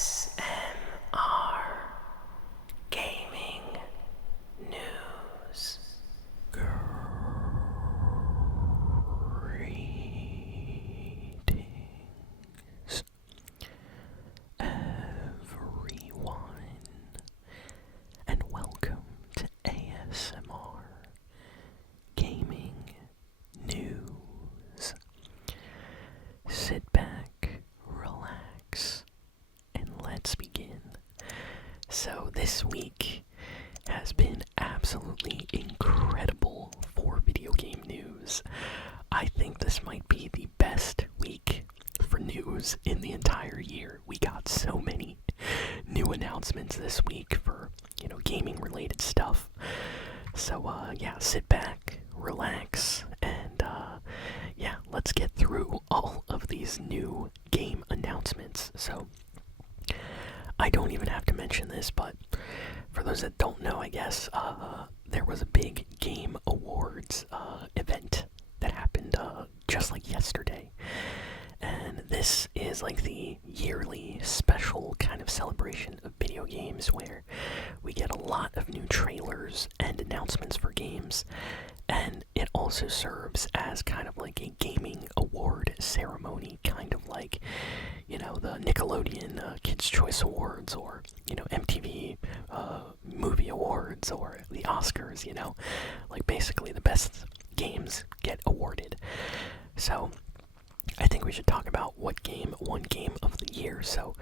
ASMR Gaming News. Greetings, everyone, and welcome to ASMR Gaming News. Sit back, relax, and let's begin. So this week has been absolutely incredible for video game news. I think this might be the best week for news in the entire year. We got so many new announcements this week for, gaming related stuff. So yeah, sit back, relax, and let's get through all of these new game announcements. So I don't even have to mention this, but for those that don't know, I guess, there was a big Game Awards event that happened just like yesterday. And this is like the yearly special kind of celebration of video games where we get a lot of new trailers and announcements for games. And it also serves as kind of like a gaming award ceremony, kind of like, the Nickelodeon Kids' Choice Awards or, MTV Movie Awards or the Oscars, like basically the best games get awarded. So I think we should talk about what game won Game of the Year. So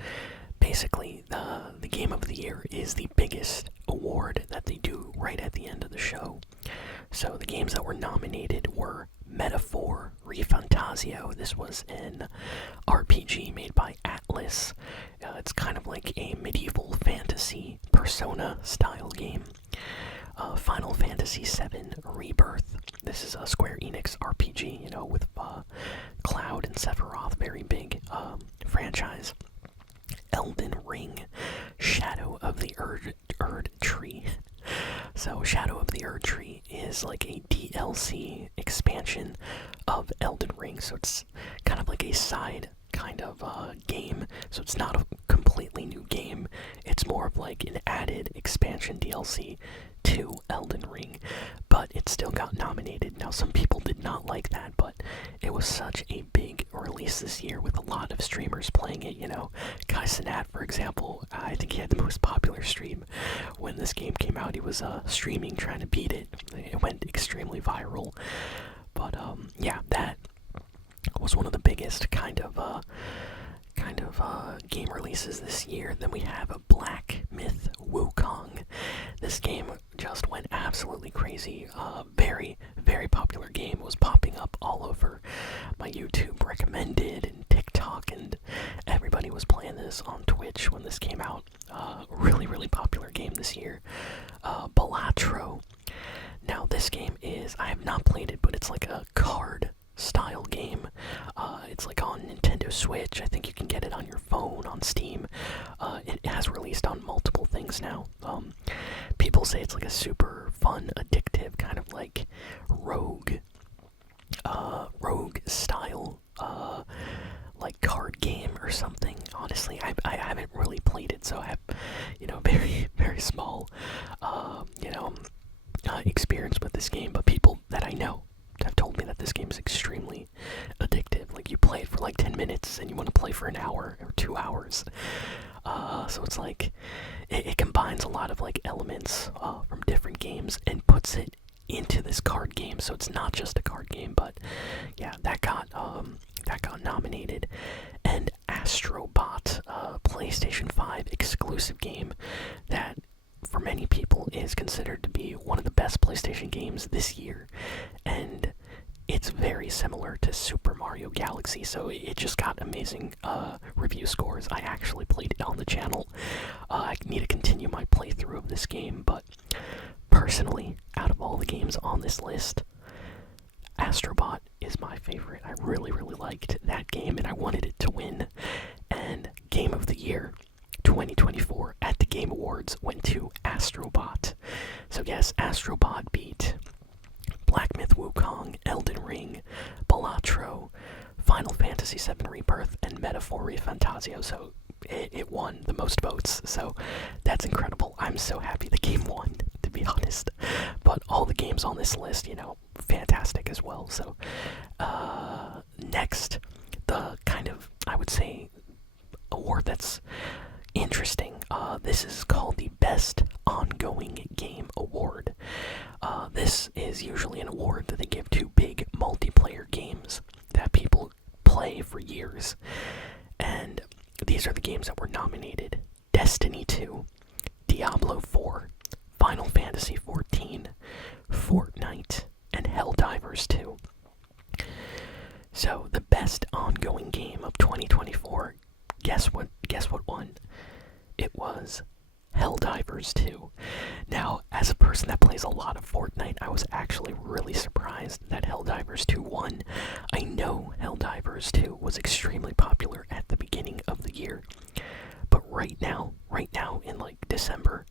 basically, the Game of the Year is the biggest award that they do right at the end of the show. So the games that were nominated were Metaphor Refantasio. This was an RPG made by Atlas. It's kind of like a medieval fantasy Persona style game. Final Fantasy VII Rebirth. This is a Square Enix RPG, with Cloud and Sephiroth, very big franchise. Elden Ring, Shadow of the Erd Tree. So Shadow of the Erd Tree is like a DLC expansion of Elden Ring, so it's kind of like a side kind of game. So it's not a completely new game. It's more of like an added expansion DLC to Elden Ring, but it still got nominated. Now some people did not like that, but it was such a big release this year with a lot of streamers playing it. Kai Cenat, for example, I think he had the most popular stream when this game came out. He was streaming trying to beat it. It went extremely viral, but yeah, that was one of the biggest kind of game releases this year. Then we have a Black Myth Wukong. This game just went absolutely crazy. Very, very popular game. Was popping up all over my YouTube recommended and TikTok, and everybody was playing this on Twitch when this came out. Really, really popular game this year. Balatro. Now this game is, I have not played it, but it's like a card style game. It's like on Nintendo Switch. I think you can get it on your phone, on Steam. It has released on multiple things now. People say it's like a super fun, addictive, kind of like rogue style, like card game or something. Honestly, I haven't really played it, so I have, very, very small, experience with this game. But people that I know have told me that this game is extremely addictive. Like, you play it for like 10 minutes and you want to play for an hour or 2 hours. So it's like, it combines a lot of like elements from different games and puts it into this card game. So it's not just a card game, but yeah, that got nominated. And Astrobot, PlayStation 5 exclusive game that for many people is considered to be one of the best PlayStation games this year, and it's very similar to Super Mario Galaxy, so it just got amazing review scores. I actually played it on the channel. I need to continue my playthrough of this game, but personally, out of all the games on this list, Astrobot is my favorite. I really, really liked that game, and I wanted it to win. And Game of the Year 2024 at the Game Awards went to Astrobot. So yes, Astrobot beat Black Myth Wukong, Elden Ring, Balatro, Final Fantasy VII Rebirth, and Metaphor Refantasio. So it won the most votes, so that's incredible. I'm so happy the game won, to be honest. But all the games on this list, fantastic as well. So, next, the kind of, I would say, award that's interesting. This is called the Best Ongoing Game Award. This is usually an award that they give to big multiplayer games that people play for years. And these are the games that were nominated: Destiny 2, Diablo 4, Final Fantasy 14, Fortnite, and Helldivers 2. So, the best ongoing game of 2024, guess what won? It was Helldivers 2. Now, as a person that plays a lot of Fortnite, I was actually really surprised that Helldivers 2 won. I know Helldivers 2 was extremely popular at the beginning of the year, but right now in like December,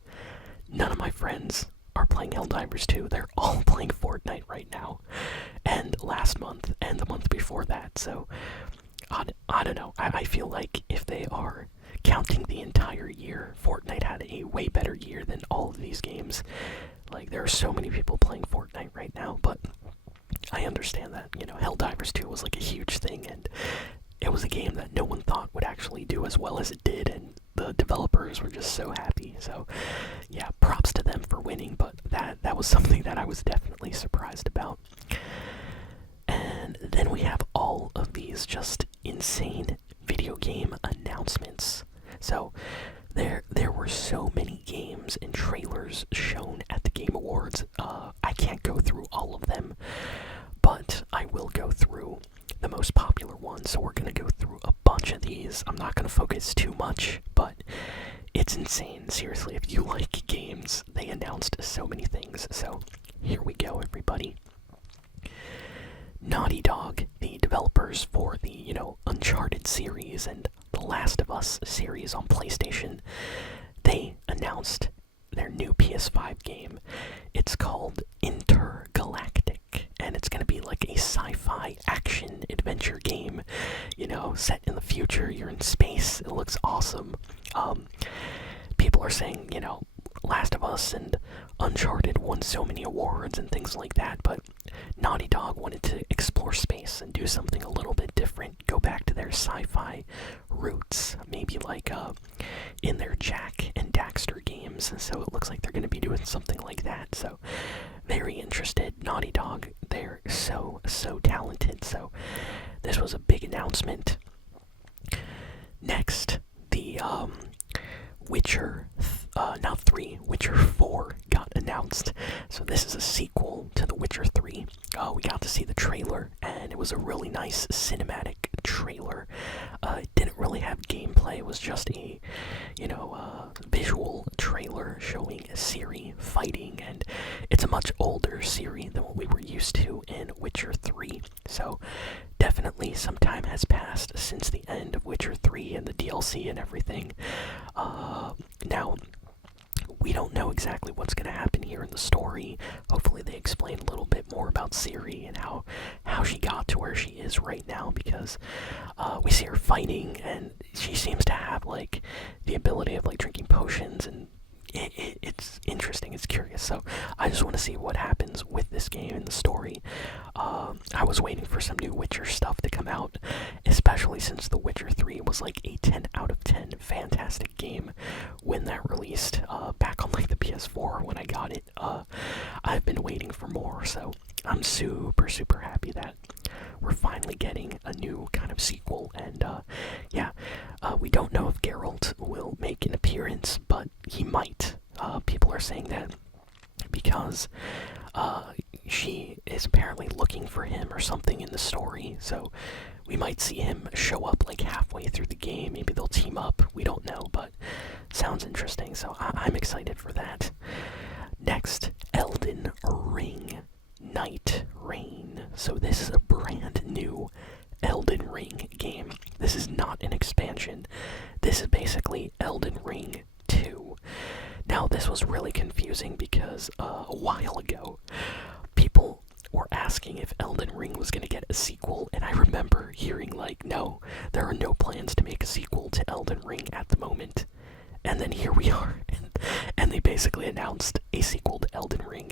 none of my friends are playing Helldivers 2. They're all playing Fortnite right now, and last month and the month before that. So I don't know. I feel like if they are counting the entire year, Fortnite had a way better year than all of these games. Like, there are so many people playing Fortnite right now, but I understand that, Helldivers 2 was like a huge thing, and it was a game that no one thought would actually do as well as it did, and the developers were just so happy. So, yeah, props to them for winning, but that was something that I was definitely surprised about. And then we have all of these just insane video game announcements. So there were so many games and trailers shown at the Game Awards. I can't go through all of them, but I will go through the most popular ones. So we're going to go through a bunch of these. I'm not going to focus too much, but it's insane. Seriously, if you like games, they announced so many things. So here we go, everybody. Naughty Dog, the developers for the, Uncharted series and The Last of Us series on PlayStation, they announced their new PS5 game. It's called Galactic, and it's going to be like a sci-fi action adventure game, set in the future. You're in space. It looks awesome. People are saying, Last of Us and Uncharted won so many awards and things like that, but Naughty Dog wanted to explore space and do something a little bit different, go back to their sci-fi roots, maybe like in their Jak and Daxter games. So it looks like they're going to be doing something like that. So very interested. Naughty Dog, they're so talented. So this was a big announcement. Next, the Witcher 4 got announced. So this is a sequel to The Witcher 3. We got to see the trailer, and it was a really nice cinematic trailer. It didn't really have gameplay. It was just a, visual trailer showing Ciri fighting, and it's a much older Ciri than what we were used to in Witcher 3. So definitely some time has passed since the end of Witcher 3 and the DLC and everything. Now, we don't know exactly what's going to happen here in the story. Hopefully they explain a little bit more about Ciri and how she got to where she is right now, because we see her fighting, and she seems to have, like, the ability of, like, drinking potions, and it's interesting, it's curious. So I just want to see what happens with this game and the story. I was waiting for some new Witcher stuff to come out, especially since The Witcher 3 was like a 10 out of 10 fantastic game when that released back on like the PS4 when I got it. I've been waiting for more, so I'm super happy that we're finally getting a new kind of sequel. And we don't know if Geralt will make an appearance, but he might. People are saying that because she is apparently looking for him or something in the story, so we might see him show up like halfway through the game. Maybe they'll team up, we don't know, but sounds interesting, so I'm excited for that. Next, Elden Ring Nightreign. So this is a brand new Elden Ring game. This is not an expansion. This is basically Elden Ring 2. Now, this was really confusing because a while ago, people were asking if Elden Ring was going to get a sequel, and I remember hearing like, no, there are no plans to make a sequel to Elden Ring at the and then here we are, and they basically announced a sequel to Elden Ring.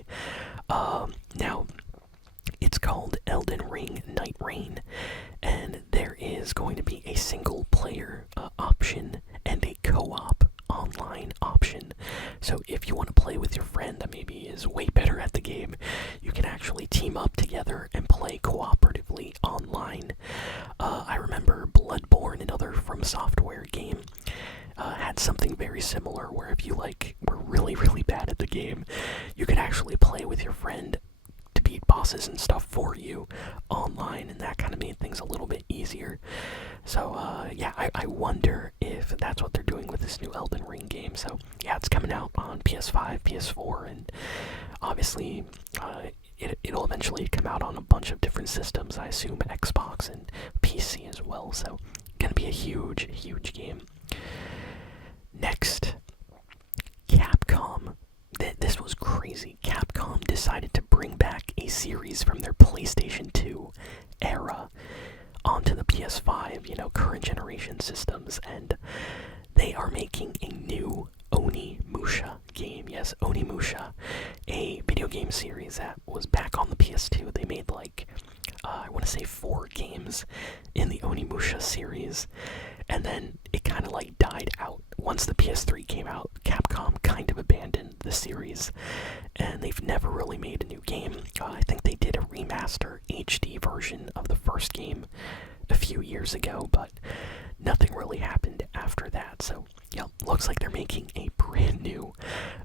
Now, it's called Elden Ring Nightreign, and there is going to be a single player option and a co-op online option. So if you want to play with your friend that maybe is way better at the game, you can actually team up together and play cooperatively online. I remember Bloodborne, another From Software game, had something very similar where if you were really bad at the game, you could actually play with your friend to beat bosses and stuff for you online, and that kind of made things a little bit easier. So yeah, I wonder if that's what they're doing with this new Elden Ring game. So yeah, it's coming out on PS5, PS4, and obviously it'll eventually come out on a bunch of different systems. I assume Xbox and PC as well. So gonna be a huge game. Next, Capcom. This was crazy. Capcom decided to bring back a series from their PlayStation 2 era onto the PS5, current generation systems, and they are making a new Onimusha game. Yes, Onimusha, a video game series that was back on the PS2. They made I want to say 4 games in the Onimusha series, and then it kind of died out. Once the PS3 came out, Capcom kind of abandoned the series, and they've never really made a new game. I think they did a remaster HD version of the first game a few years ago, but nothing really happened after that. So yeah, looks like they're making a brand new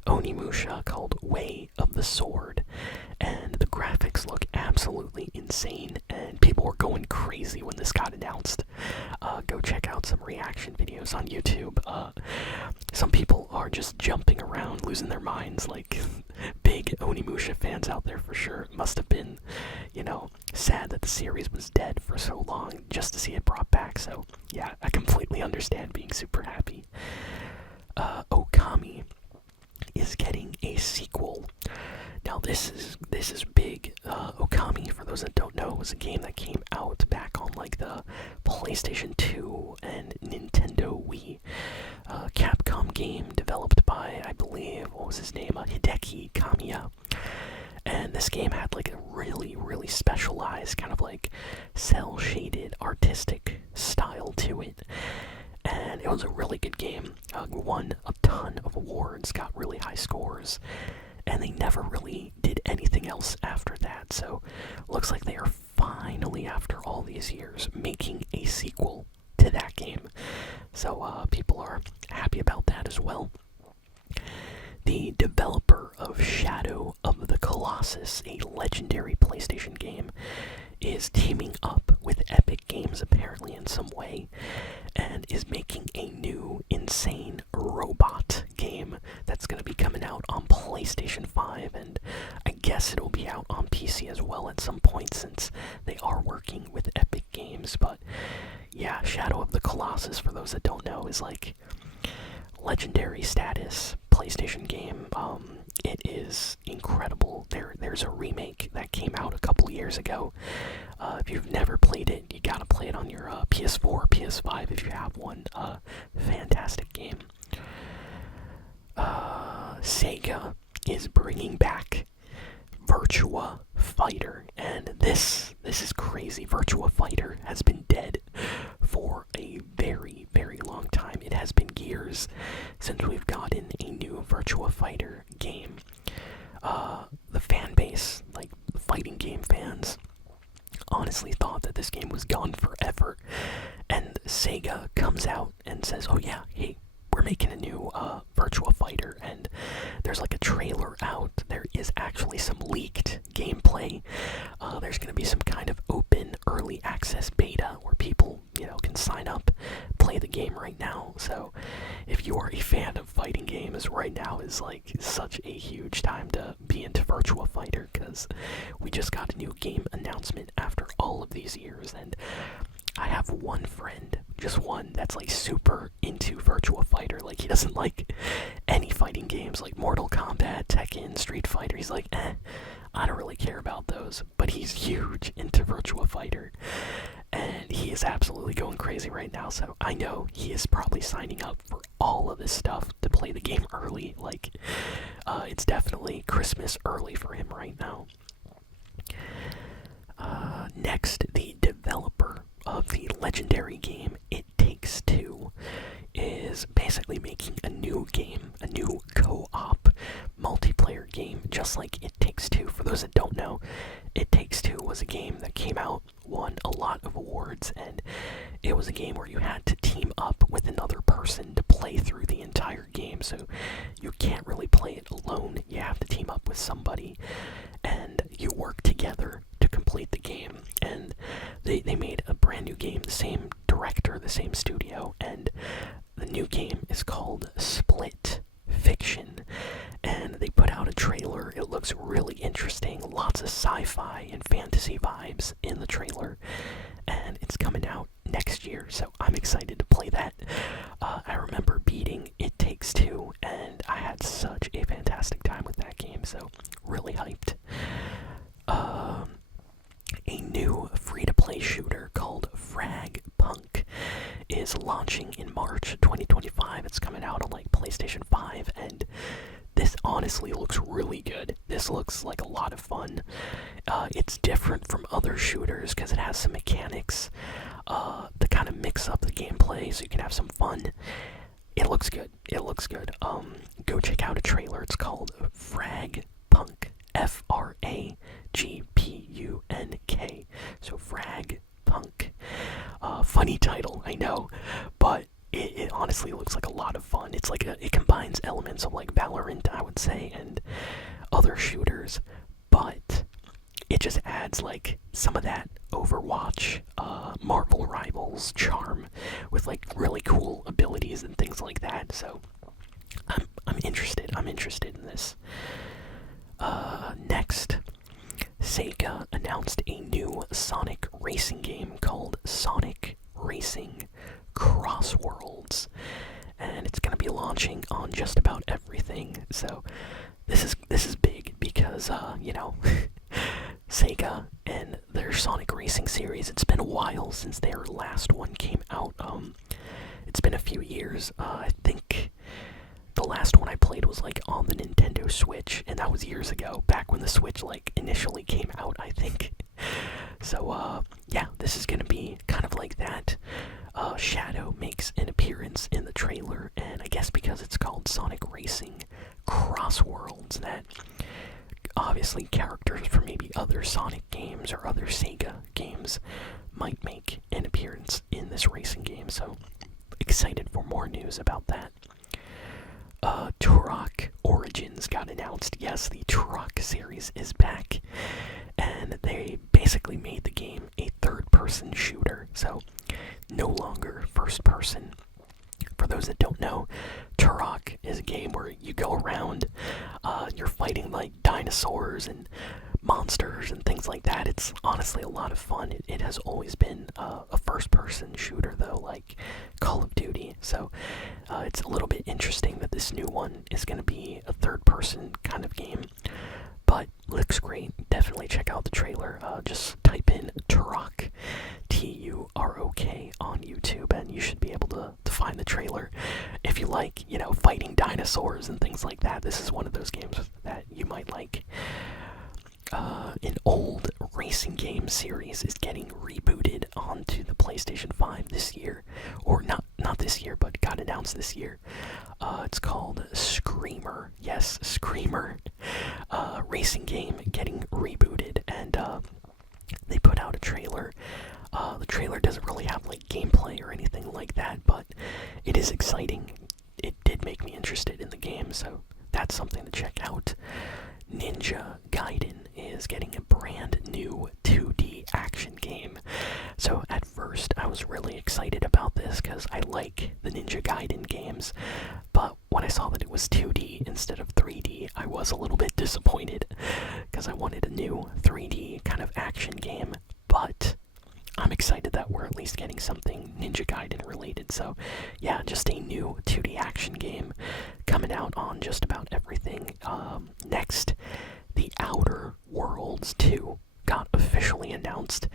Onimusha called Way of the Sword, and the graphics look absolutely insane, and people were going crazy when this got announced. Go check out some reaction videos on YouTube. Some people are just jumping around, losing their minds, big Onimusha fans out there for sure. It must have been, sad that the series was dead for so long just to see it brought back. So yeah, I completely understand being super happy. Okami is getting a sequel. Now this is big. Okami, for those that don't know, was a game that came out back on the PlayStation 2 and Nintendo Wii. Capcom game developed by, I believe, what was his name? Hideki Kamiya. And this game had a really specialized kind of cel-shaded artistic style to it. And it was a really good game. Won a ton of awards, got really high scores, and they never really did anything else after that. So looks like they are finally, after all these years, making a sequel to that game. So people are happy about that as well. The developer of Shadow of the Colossus, a legendary PlayStation game, is teaming up with Epic Games apparently in some way, and is making a new insane robot game that's going to be coming out on PlayStation 5, and I guess it'll be out on PC as well at some point, since they are working with Epic Games. But yeah, Shadow of the Colossus, for those that don't know, is legendary status PlayStation game. It is incredible. There's a remake that came out a couple years ago. If you've never played it, you gotta play it on your PS4 or PS5 if you have one. Fantastic game. Sega is bringing back Virtua Fighter, and this is crazy. Virtua Fighter has been dead for a very long time. It has been years since we've gotten a new Virtua Fighter game. The fan base, fighting game fans, honestly thought that this game was gone forever, and Sega comes out and says, oh yeah, hey, we're making a new Virtua Fighter, and there's a trailer out. There is actually some leaked gameplay. There's going to be some kind of open early access beta where people, can sign up, play the game right now. So if you are a fan of fighting games, right now is such a huge time to be into Virtua Fighter, because we just got a new game announcement after all of these years. And I have one friend, just one, that's super into Virtua Fighter. He doesn't like any fighting games like Mortal Kombat, Tekken, Street Fighter. He's I don't really care about those, but he's huge into Virtua Fighter. and he is absolutely going crazy right now. So I know he is probably signing up for all of this stuff to play the game early. Like, it's definitely Christmas early for him right now. Next, the developer of the legendary game It Takes Two is basically making a new game, a new co-op multiplayer game, just like It Takes Two. For those that don't know, It Takes Two was a game that came out, won a lot of awards, and it was a game where you had to team up with another person to play through the entire game. So you can't really play it alone. You have to team up with somebody, and you work together to complete the game. And they made a brand new game, the same director, the same studio, and the new game is called Split Fiction. And they put out a trailer. It looks really interesting. Lots of sci-fi and fantasy vibes in the trailer. And it's coming out next year, so I'm excited to play that. I remember beating It Takes Two, and I had such a fantastic time with that game, so really hyped. A new free-to-play shooter called Frag is launching in March 2025. It's coming out on like PlayStation 5, and this honestly looks really good. This looks like a lot of fun. It's different from other shooters because it has some mechanics to kind of mix up the gameplay so you can have some fun. It looks good. It looks good. Go check out a trailer. It's called Frag Punk. Fragpunk. So Frag Punk. Funny title, I know, but it honestly looks like a lot of fun. It's like it combines elements of like Valorant, I would say, and other shooters, but it just adds like some of that Overwatch, Marvel Rivals charm with like really cool abilities and things like that. So I'm interested. I'm interested in this. Next, Sega announced a new Sonic racing game called Sonic Racing Crossworlds, and it's gonna be launching on just about everything. So this is big because you know, Sega and their Sonic Racing series. It's been a while since their last one came out. It's been a few years. I think the last one I played was like on the Nintendo Switch, and that was years ago, back when the Switch like initially came out, I think. So yeah, this is gonna be kind of like that. Shadow makes an appearance in the trailer, and I guess because it's called Sonic Racing Crossworlds, that obviously characters from maybe other Sonic games or other Sega games might make an appearance in this racing game. So excited for more news about that. Turok Origins got announced. Yes, the Turok series is back, and they basically made the game a third-person shooter, so no longer first-person. For those that don't know, Turok is a game where you go around, you're fighting like dinosaurs and monsters and things like that. It's honestly a lot of fun. It has always been a first-person shooter, though, like Call of Duty. So it's a little bit interesting that this new one is going to be a third-person kind of game. But looks great. Definitely check out the trailer. Just type in Turok, Turok, on YouTube, and you should be able to find the trailer. If you like, you know, fighting dinosaurs and things like that, this is one of those games that you might like. An old racing game series is getting rebooted onto the PlayStation 5 this year. Or not this year, but got announced this year. It's called Screamer. Yes, Screamer. Racing game getting rebooted, and they put out a trailer. The trailer doesn't really have like gameplay or anything like that, but it is exciting. It did make me interested in the game, so that's something to check out. Ninja Gaiden is getting a brand new 2D action game. So at first I was really excited about this because I like the Ninja Gaiden games, but when I saw that it was 2D instead of 3D, I was a little bit disappointed because I wanted a new 3D kind of action game. But I'm excited that we're at least getting something Ninja Gaiden related. So yeah, just a new 2D action game coming out on just about everything. Next, The Outer Worlds 2 got officially announced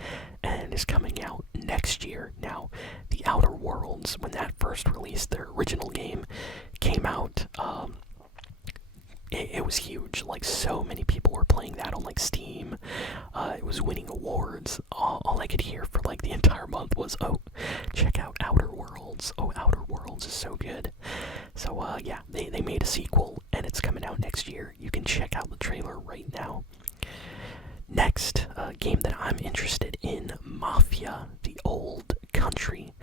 and is coming out next year. Now, The Outer Worlds, when that first released, their original game came out, it was huge. Like, so many people were playing that on like Steam. It was winning awards. All I could hear for like the entire month was, oh, check out Outer Worlds. Oh, Outer Worlds is so good. So yeah, they made a sequel and it's coming out next year. You can check out the trailer right now. Next, game that I'm interested in, Mafia, the Old Country.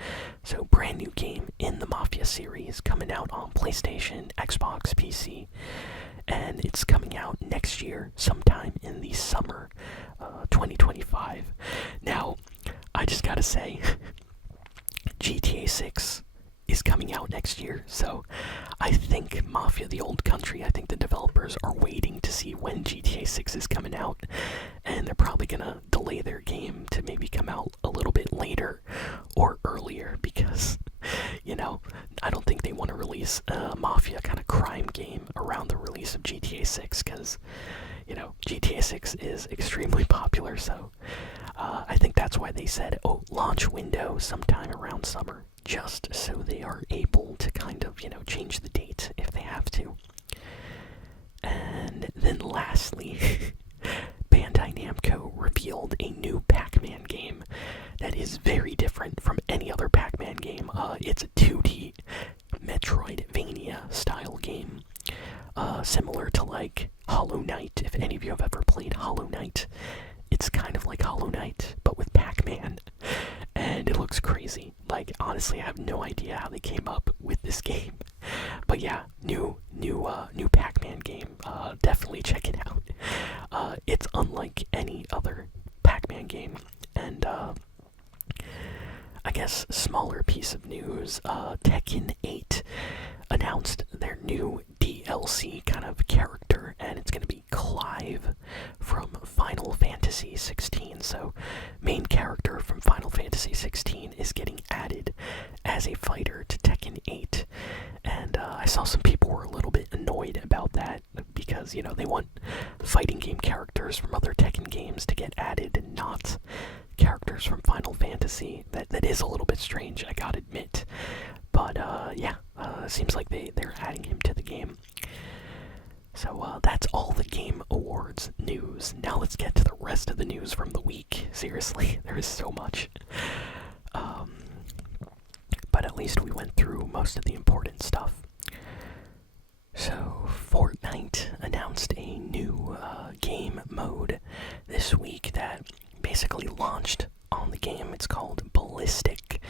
So, brand new game in the Mafia series, coming out on PlayStation, Xbox, PC, and it's coming out next year, sometime in the summer, 2025. Now, I just gotta say, GTA 6 is coming out next year, so I think Mafia the Old Country, I think the developers are waiting to see when GTA 6 is coming out, and they're probably gonna delay their game to maybe come out a little bit later or earlier, because, you know, I don't think they want to release a Mafia kind of crime game around the release of GTA 6, because, you know, GTA 6 is extremely popular, so I think that's why they said, oh, launch window sometime around summer, just so they are able to kind of, you know, change the date if they have to. And then lastly, Bandai Namco revealed a new Pac-Man game that is very different from any other Pac-Man game. It's a 2D Metroidvania style game, similar to like Hollow Knight. If any of you have ever played Hollow Knight, it's kind of like Hollow Knight, but with Pac-Man, and it looks crazy. Like, honestly, I have no idea how they came up with this game, but yeah, new Pac-Man game. Definitely check it out. It's unlike any other Pac-Man game, and I guess smaller piece of news. Tekken 8 announced their new DLC kind of character, and it's going to be Clive from Final Fantasy 16. So, main character from Final Fantasy 16 is getting added as a fighter to Tekken 8. And I saw some people were a little bit annoyed about that because, you know, they want fighting game characters from other Tekken games to get added and not characters from Final Fantasy. That is a little bit strange, I gotta admit. But yeah, seems like they're adding him to the game. So that's all the Game Awards news. Now let's get to the rest of the news from the week. Seriously, there is so much. But at least we went through most of the important stuff. So, Fortnite announced a new game mode this week that basically launched on the game. It's called Ballistic.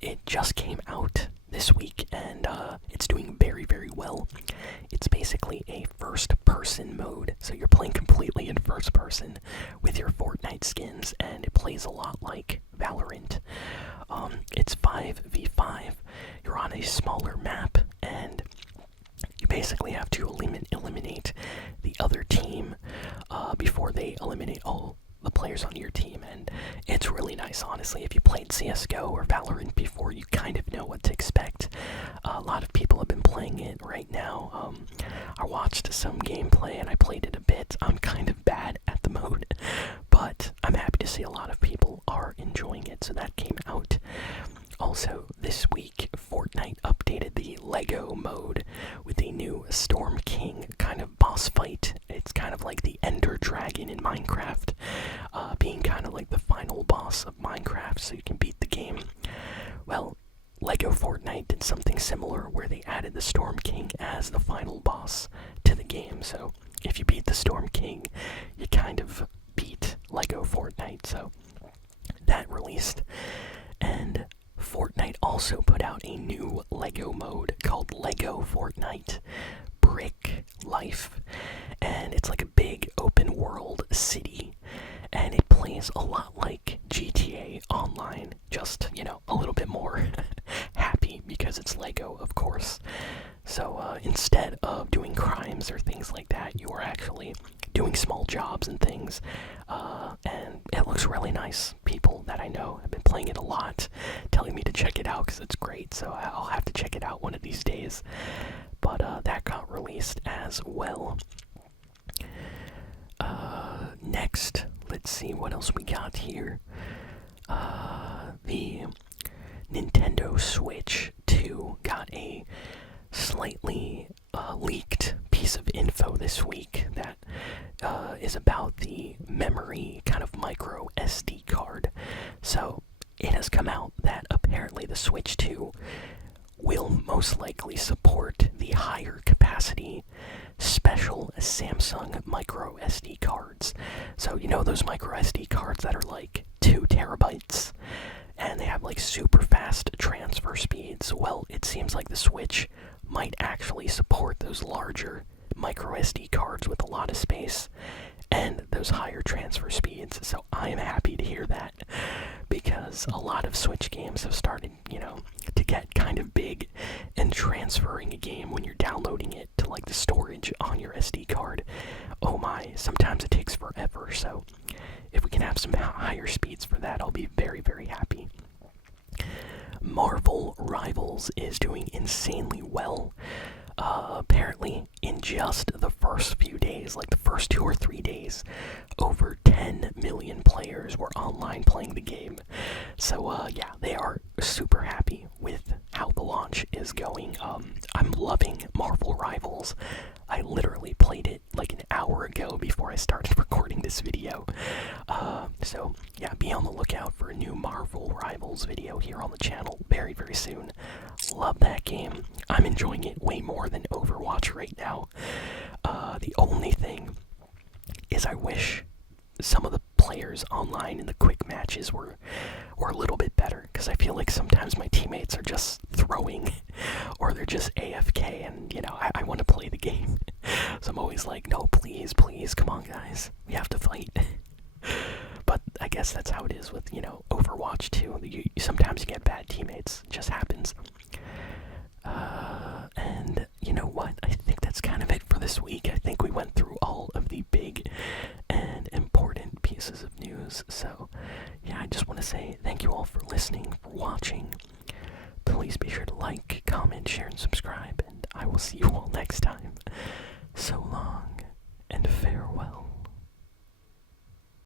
It just came out this week, and it's doing very, very well. It's basically a first-person mode, so you're playing completely in first person with your Fortnite skins, and it plays a lot like Valorant. It's 5v5. You're on a smaller map, and you basically have to eliminate the other team before they eliminate all the players on your team, and it's really nice, honestly. If you played CSGO or Valorant before, you kind of know what to expect. A lot of people have been playing it right now. I watched some gameplay and I played it a bit. I'm kind of bad at the mode, but I'm happy to see a lot of people are enjoying it, so that came out. Also, this week, Fortnite updated the Lego mode with a new Storm King kind of boss fight. It's kind of like the Ender Dragon in Minecraft, being kind of like the final boss of Minecraft, so you can beat the game. Well, Lego Fortnite did something similar where they added the Storm King as the final boss to the game. So if you beat the Storm King, you kind of beat Lego Fortnite. So that released. And Fortnite also put out a new Lego mode called Lego Fortnite Brick Life, and it's like a big open world city, and it plays a lot like GTA Online, just, you know, a little bit more happy because it's Lego, of course. So instead of doing crimes or things like that, you are actually doing small jobs and things, and it looks really nice. People that I know have been playing it a lot, telling me to check it out because it's great, so I'll have to check it out one of these days. But that got released as well. Next, let's see what else we got here. The Nintendo Switch 2 got a slightly leaked piece of info this week that is about the memory kind of micro SD card. So it has come out that apparently the Switch 2 will most likely support the higher capacity special Samsung micro SD cards. So you know those micro SD cards that are like 2 terabytes and they have like super fast transfer speeds. Well, it seems like the Switch might actually support those larger micro SD cards with a lot of space and those higher transfer speeds. So I am happy to hear that, because a lot of Switch games have started, to get kind of big, and transferring a game when you're downloading it to like the storage on your SD card, oh my, sometimes it takes forever. So if we can have some higher speeds for that, I'll be very, very happy. Marvel Rivals is doing insanely well. Apparently, in just the first few days, like the first 2 or 3 days, over 10 million players were online playing the game. So, yeah, they are super happy with how the launch is going. I'm loving Marvel Rivals. I literally played it like an hour ago before I started recording this video. So, yeah, be on the lookout for a new Marvel Rivals video here on the channel very, very soon. Love that game. I'm enjoying it way more than Overwatch right now. The only thing is I wish some of the players online in the quick matches were a little bit better, because I feel like sometimes my teammates are just throwing or they're just AFK, and I want to play the game. So I'm always like, no, please, come on guys, we have to fight. But I guess that's how it is with, Overwatch too. Sometimes you get bad teammates, it just happens. And you know what? I think that's kind of it for this week. I think we went through all of the big and important pieces of news. So, yeah, I just want to say thank you all for listening, for watching. Please be sure to like, comment, share, and subscribe, and I will see you all next time.